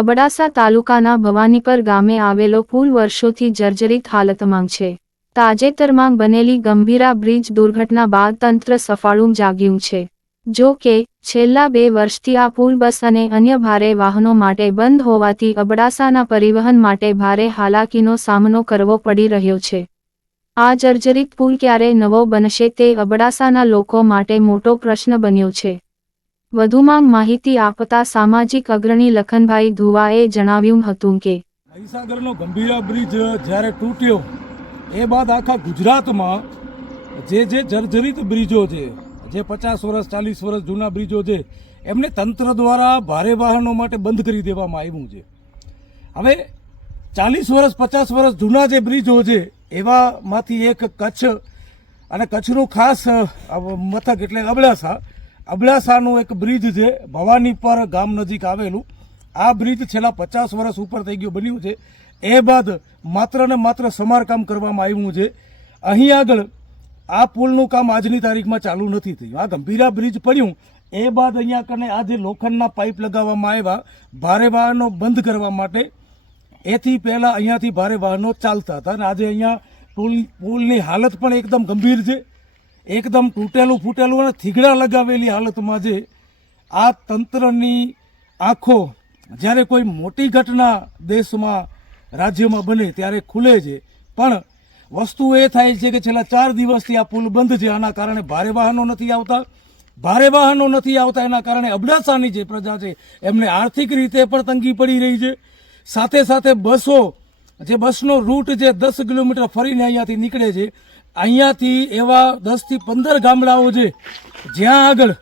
અબડાસા તાલુકાના ભવાનીપર ગામે આવેલો પુલ વર્ષોથી જર્જરિત હાલતમાં છે તાજેતરમાં બનેલી ગંભીરા બ્રિજ દુર્ઘટના બાદ તંત્ર સફાળું જાગ્યું છે જો કે છેલ્લા બે વર્ષથી આ પુલ બસ અને અન્ય ભારે વાહનો માટે બંધ હોવાથી અબડાસાના પરિવહન માટે ભારે હાલાકીનો સામનો કરવો પડી રહ્યો છે આ જર્જરિત પુલ ક્યારે નવો બનશે તે અબડાસાના લોકો માટે મોટો પ્રશ્ન બન્યો છે વધુમાં માહિતી આપતા સામાજિક અગ્રણી લખનભાઈ ધુવાએ જણાવ્યું હતું કે મહીસાગરનો ગંભીરા બ્રિજ જ્યારે તૂટ્યો એ બાદ આખા ગુજરાતમાં જે જે જર્જરિત બ્રિજો છે જે પચાસ વર્ષ ચાલીસ વર્ષ જૂના બ્રિજો છે એમને તંત્ર દ્વારા ભારે વાહનો માટે બંધ કરી દેવામાં આવ્યું છે હવે ચાલીસ વર્ષ પચાસ વર્ષ જૂના જે બ્રિજો છે એવામાંથી એક કચ્છ અને કચ્છનું ખાસ મથક એટલે અબડાસા અબડાસાનું એક બ્રિજ છે ભવાની ભવાનીપર ગામ નજીક આવેલું આ બ્રિજ છેલ્લા પચાસ વર્ષ ઉપર થઈ ગયું બન્યું છે એ બાદ માત્ર ને માત્ર સમારકામ કરવામાં આવ્યું છે અહીં આગળ આ પુલનું કામ આજની તારીખમાં ચાલુ નથી થયું આ ગંભીરા બ્રિજ પડ્યું એ બાદ અહીંયા કને આ જે લોખંડના પાઇપ લગાવવામાં આવ્યા ભારે વાહનો બંધ કરવા માટે એથી પહેલાં અહીંયાથી ભારે વાહનો ચાલતા હતા અને આજે અહીંયા પુલ પુલની હાલત પણ એકદમ ગંભીર છે એકદમ તૂટેલું ફૂટેલું અને થીગડા લગાવેલી હાલતમાં જે આ તંત્રની આંખો જ્યારે કોઈ મોટી ઘટના દેશમાં રાજ્યમાં બને ત્યારે ખુલે છે પણ વસ્તુ એ થાય છે કે છેલ્લા ચાર દિવસથી આ પુલ બંધ છે આના કારણે ભારે વાહનો નથી આવતા ભારે વાહનો નથી આવતા એના કારણે અબડાસાની જે પ્રજા છે એમને આર્થિક રીતે પણ તંગી પડી રહી છે સાથે સાથે બસો જે બસનો રૂટ જે દસ કિલોમીટર ફરીને અહીંયાથી નીકળે છે અહીંયાથી એવા દસથી પંદર ગામડાઓ છે જ્યાં આગળ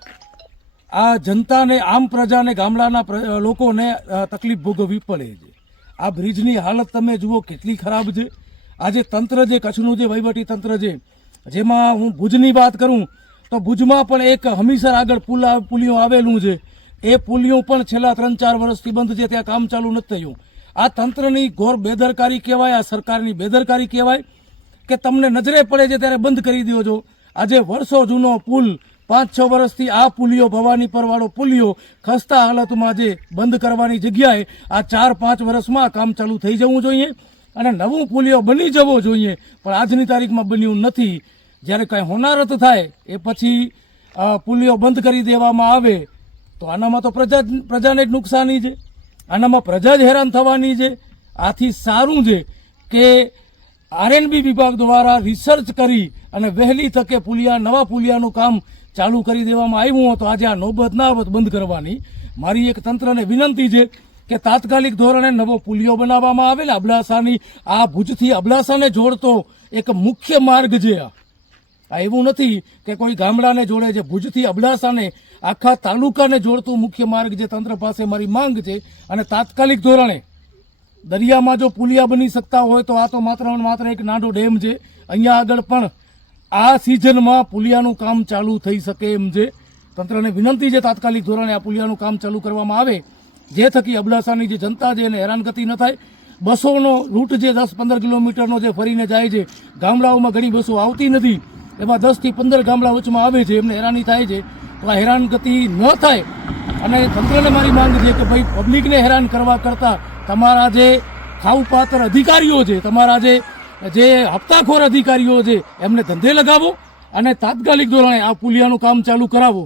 આ જનતાને આમ પ્રજાને ગામડાના લોકોને તકલીફ ભોગવવી પડે છે આ બ્રિજની હાલત તમે જુઓ કેટલી ખરાબ છે આજે તંત્ર જે કચ્છનું જે વહીવટી તંત્ર છે જેમાં હું ભુજની વાત કરું તો ભુજમાં પણ એક હમીસર આગળ પુલા પુલિયો આવેલું છે એ પુલિયો પણ છેલ્લા ત્રણ ચાર વર્ષથી બંધ છે ત્યાં કામ ચાલુ નથી થયું આ તંત્રની ઘોર બેદરકારી કહેવાય આ સરકારની બેદરકારી કહેવાય કે તમને નજરે પડે છે ત્યારે બંધ કરી દો છો આજે વર્ષો જૂનો પુલ પાંચ છ વર્ષથી આ પુલિયો ભવાની પરવાળો પુલિયો ખસ્તા હાલતમાં જે બંધ કરવાની જગ્યાએ આ ચાર પાંચ વર્ષમાં કામ ચાલુ થઈ જવું જોઈએ અને નવું પુલિયો બની જવો જોઈએ પણ આજની તારીખમાં બન્યું નથી જ્યારે કાંઈ હોનારત થાય એ પછી પુલિયો બંધ કરી દેવામાં આવે તો આનામાં તો પ્રજા પ્રજાને જ નુકસાની છે આનામાં પ્રજા જ હેરાન થવાની છે આથી સારું છે કે આરએનબી વિભાગ દ્વારા રિસર્ચ કરી અને વહેલી તકે પુલિયા નવા પુલિયાનું કામ ચાલુ કરી દેવામાં આવ્યું હતું આજે આ નોબત ના બંધ કરવાની મારી એક તંત્રને વિનંતી છે કે તાત્કાલિક ધોરણે નવો પુલિયો બનાવવામાં આવેલ અબડાસાની આ ભુજથી અબડાસાને જોડતો એક મુખ્ય માર્ગ છે આ આ એવું નથી કે કોઈ ગામડાને જોડે છે ભુજથી અબડાસાને આખા તાલુકાને જોડતો મુખ્ય માર્ગ જે તંત્ર પાસે મારી માંગ છે અને તાત્કાલિક ધોરણે દરિયામાં જો પુલિયા બની શકતા હોય તો આ તો માત્ર માત્ર એક નાનો ડેમ છે અહીંયા આગળ પણ આ સિઝનમાં પુલિયાનું કામ ચાલુ થઈ શકે એમ છે તંત્રને વિનંતી છે તાત્કાલિક ધોરણે આ પુલિયાનું કામ ચાલુ કરવામાં આવે જે થકી અબડાસાની જે જનતા છે એને હેરાનગતિ ન થાય બસોનો રૂટ જે દસ પંદર કિલોમીટરનો જે ફરીને જાય છે ગામડાઓમાં ઘણી બસો આવતી નથી એમાં દસથી પંદર ગામડા વચમાં આવે છે એમને હેરાની થાય છે તો આ હેરાનગતિ ન થાય અને તંત્રને મારી માંગ છે કે ભાઈ પબ્લિકને હેરાન કરવા કરતાં તમારા જે ખાઉપાત્ર અધિકારીઓ છે તમારા જે જે હપ્તાખોર અધિકારીઓ છે એમને ધંધે લગાવો અને તાત્કાલિક ધોરણે આ પુલિયાનું કામ ચાલુ કરાવો